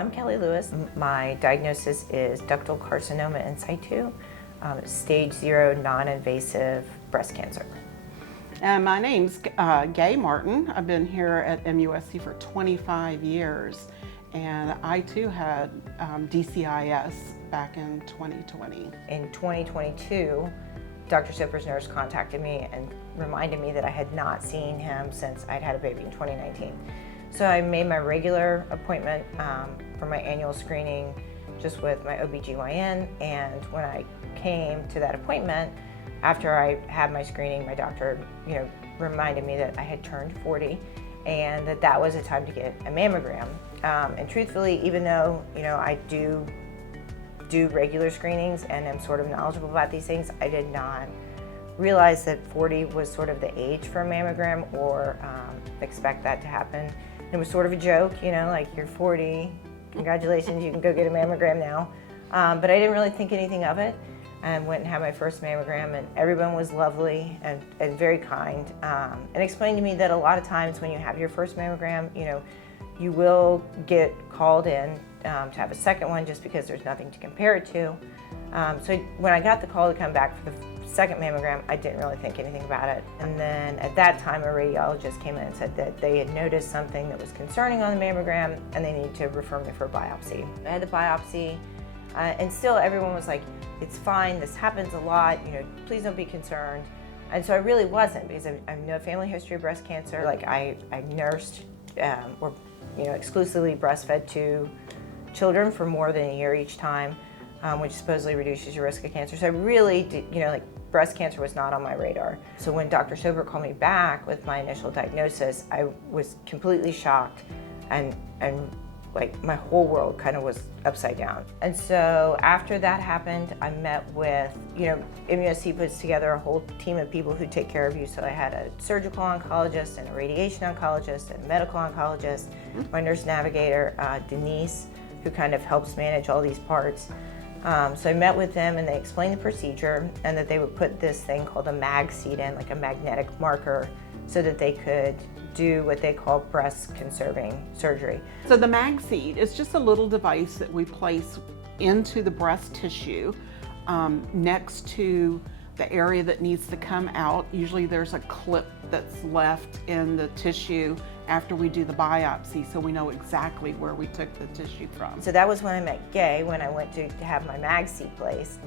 I'm Kelly Lewis. My diagnosis is ductal carcinoma in situ, stage 0 non-invasive breast cancer. And my name's Gay Martin. I've been here at MUSC for 25 years, and I too had DCIS back in 2020. In 2022, Dr. Soper's nurse contacted me and reminded me that I had not seen him since I'd had a baby in 2019. So I made my regular appointment for my annual screening just with my OBGYN, and when I came to that appointment, after I had my screening, my doctor, reminded me that I had turned 40 and that was a time to get a mammogram. And truthfully, even though, I do regular screenings and am sort of knowledgeable about these things, I did not realize that 40 was sort of the age for a mammogram or expect that to happen. It was sort of a joke, like you're 40, congratulations, you can go get a mammogram now. But I didn't really think anything of it, and went and had my first mammogram, and everyone was lovely and very kind, and explained to me that a lot of times when you have your first mammogram, you will get called in to have a second one just because there's nothing to compare it to. So when I got the call to come back for the second mammogram, I didn't really think anything about it. And then at that time, a radiologist came in and said that they had noticed something that was concerning on the mammogram and they needed to refer me for a biopsy. I had the biopsy, and still everyone was like, it's fine, this happens a lot, please don't be concerned. And so I really wasn't, because I have no family history of breast cancer. Like I nursed or exclusively breastfed 2 children for more than a year each time, which supposedly reduces your risk of cancer. So I really did, breast cancer was not on my radar. So when Dr. Soper called me back with my initial diagnosis, I was completely shocked, and like my whole world kind of was upside down. And so after that happened, I met with, MUSC puts together a whole team of people who take care of you. So I had a surgical oncologist and a radiation oncologist and a medical oncologist, my nurse navigator, Denise, who kind of helps manage all these parts. So I met with them and they explained the procedure, and that they would put this thing called a Magseed in, like a magnetic marker, so that they could do what they call breast conserving surgery. So the Magseed is just a little device that we place into the breast tissue next to the area that needs to come out. Usually there's a clip that's left in the tissue after we do the biopsy, so we know exactly where we took the tissue from. So that was when I met Gay, when I went to have my Magseed placed.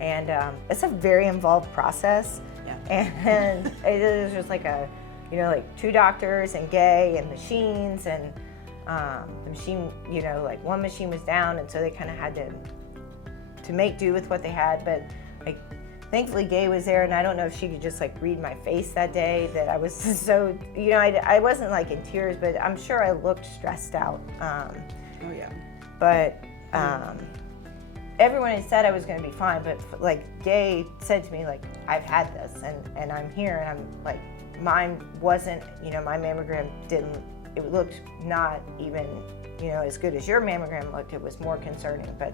And it's a very involved process. Yeah. And it was just like like 2 doctors and Gay and machines, and the machine, like one machine was down, and so they kind of had to make do with what they had. But like, thankfully Gay was there, and I don't know if she could just like read my face that day, that I was so, I wasn't like in tears, but I'm sure I looked stressed out. Oh yeah. But everyone had said I was going to be fine, but like Gay said to me, like, I've had this and I'm here, and I'm like, mine wasn't, my mammogram it looked not even, as good as your mammogram looked. It was more concerning, but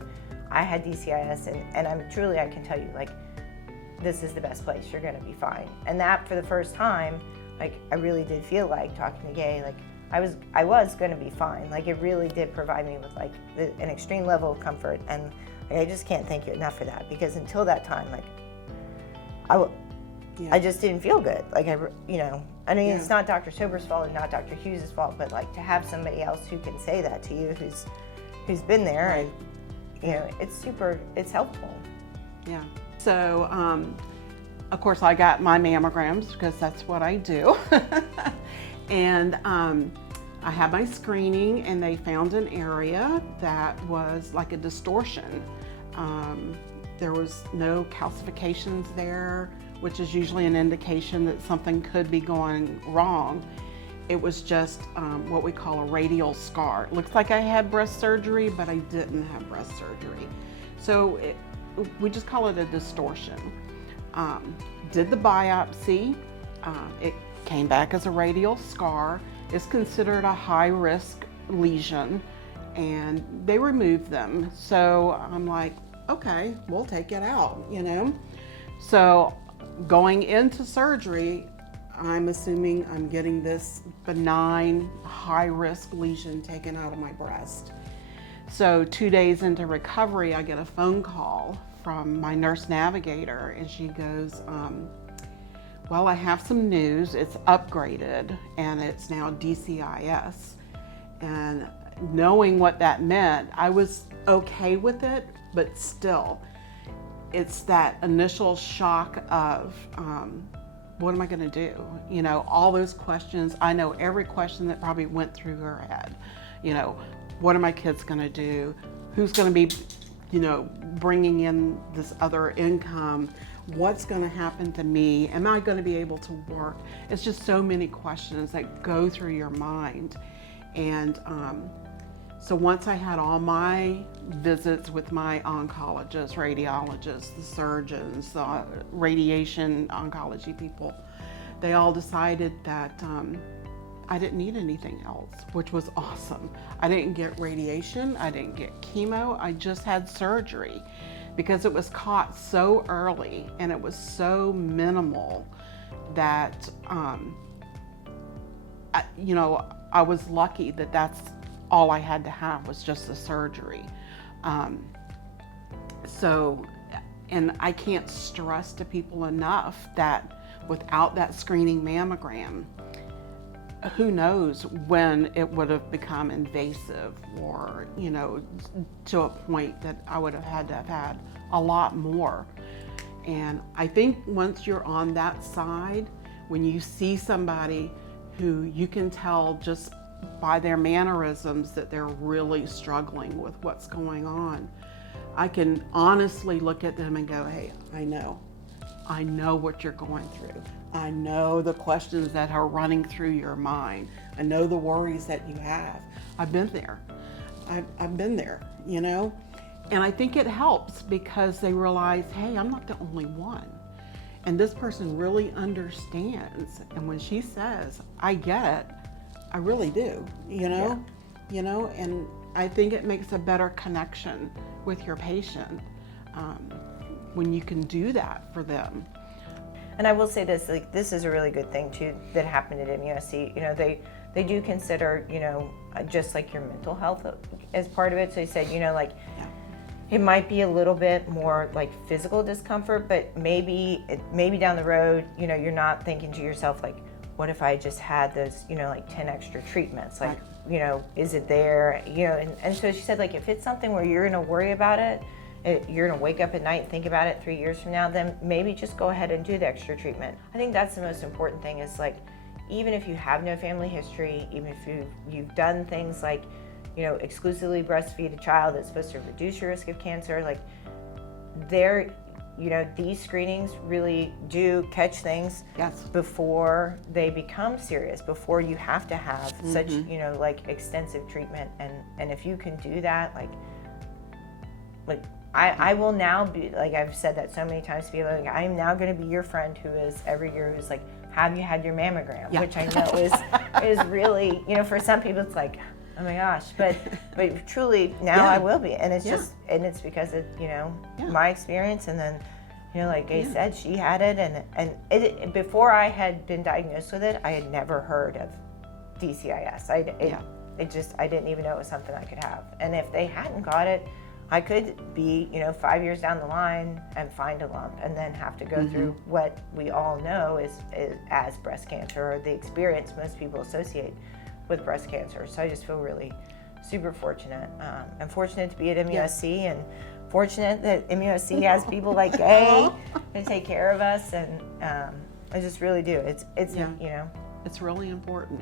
I had DCIS, and I can tell you, like, this is the best place, you're gonna be fine. And that, for the first time, like, I really did feel like, talking to Gay, like, I was gonna be fine. Like, it really did provide me with like an extreme level of comfort, and like, I just can't thank you enough for that, because until that time, like, I just didn't feel good. Like, it's not Dr. Soper's fault and not Dr. Hughes' fault, but like, to have somebody else who can say that to you, who's been there, right. And it's helpful. Yeah. So, of course, I got my mammograms because that's what I do. And I had my screening, and they found an area that was like a distortion. There was no calcifications there, which is usually an indication that something could be going wrong. It was just what we call a radial scar. It looks like I had breast surgery, but I didn't have breast surgery. So we just call it a distortion. Did the biopsy, it came back as a radial scar. It's considered a high-risk lesion, and they removed them. So I'm like, okay, we'll take it out, So going into surgery, I'm assuming I'm getting this benign, high-risk lesion taken out of my breast. So 2 days into recovery, I get a phone call from my nurse navigator, and she goes, well, I have some news. It's upgraded and it's now DCIS. And knowing what that meant, I was okay with it, but still, it's that initial shock of, what am I gonna do? You know, all those questions. I know every question that probably went through her head. You know, what are my kids gonna do? Who's gonna be, you know, bringing in this other income? What's gonna happen to me? Am I gonna be able to work? It's just so many questions that go through your mind. And so once I had all my visits with my oncologists, radiologists, the surgeons, the radiation oncology people, they all decided that I didn't need anything else, which was awesome. I didn't get radiation, I didn't get chemo, I just had surgery because it was caught so early and it was so minimal that, you know, I was lucky that that's all I had to have was just the surgery. So, and I can't stress to people enough that without that screening mammogram, who knows when it would have become invasive or, you know, to a point that I would have had to have had a lot more. And I think once you're on that side, when you see somebody who you can tell just by their mannerisms that they're really struggling with what's going on, I can honestly look at them and go, hey, I know what you're going through. I know the questions that are running through your mind. I know the worries that you have. I've been there. I've been there, you know? And I think it helps because they realize, hey, I'm not the only one. And this person really understands. And when she says, I get it, I really do, you know? Yeah. You know, and I think it makes a better connection with your patient when you can do that for them. And I will say this, like, this is a really good thing too that happened at MUSC. You know, they do consider, you know, just like your mental health as part of it. So they said, you know, like, it might be a little bit more like physical discomfort, but maybe down the road, you know, you're not thinking to yourself like, what if I just had those, you know, like 10 extra treatments? Like, you know, is it there? You know, and so she said, like, if it's something where you're gonna worry about it, you're gonna wake up at night and think about it 3 years from now, then maybe just go ahead and do the extra treatment. I think that's the most important thing is, like, even if you have no family history, even if you've done things like, you know, exclusively breastfeed a child that's supposed to reduce your risk of cancer, like, you know, these screenings really do catch things before they become serious, before you have to have such, you know, like, extensive treatment. And if you can do that, like I will now be, like, I've said that so many times to people, like, I am now going to be your friend who is every year who's like, have you had your mammogram? Which I know is really, you know, for some people it's like, oh my gosh, but truly now I will be, and it's just, and it's because of, you know, my experience. And then, you know, like I said, she had it, and it, before I had been diagnosed with it, I had never heard of DCIS. I didn't even know it was something I could have. And if they hadn't got it, I could be, you know, 5 years down the line and find a lump and then have to go through what we all know is as breast cancer, or the experience most people associate with breast cancer. So I just feel really super fortunate. I'm fortunate to be at MUSC, and fortunate that MUSC has people like Gay to take care of us, and I just really do. It's you know, it's really important.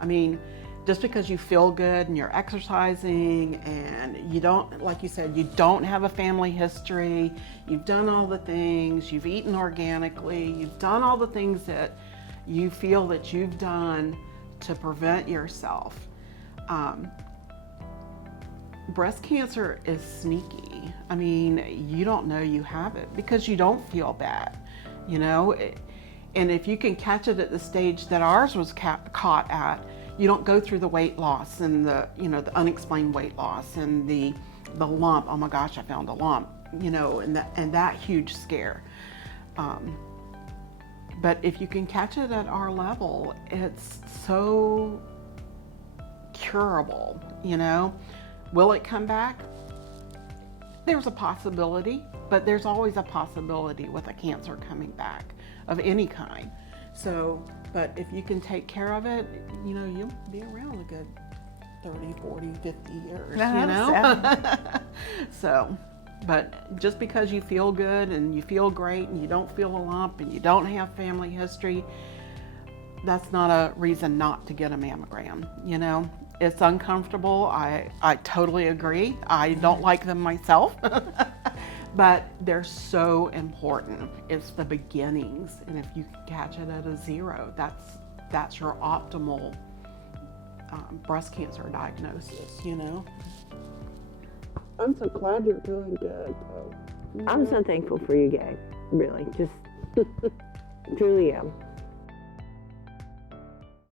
I mean, just because you feel good and you're exercising and you don't, like you said, you don't have a family history, you've done all the things, you've eaten organically, you've done all the things that you feel that you've done to prevent yourself. Breast cancer is sneaky. I mean, you don't know you have it because you don't feel bad, you know? And if you can catch it at the stage that ours was caught at, you don't go through the weight loss and the, you know, the unexplained weight loss and the lump. Oh my gosh, I found a lump, you know, and that huge scare. But if you can catch it at our level, it's so curable, you know. Will it come back? There's a possibility, but there's always a possibility with a cancer coming back of any kind. So, but if you can take care of it, you know, you'll be around a good 30, 40, 50 years, you know? So, but just because you feel good and you feel great and you don't feel a lump and you don't have family history, that's not a reason not to get a mammogram, you know? It's uncomfortable. I totally agree. I don't like them myself, but they're so important. It's the beginnings, and if you can catch it at a 0, that's your optimal breast cancer diagnosis, you know? I'm so glad you're doing good, though. I'm so thankful for you, Gabe. Really, just truly am.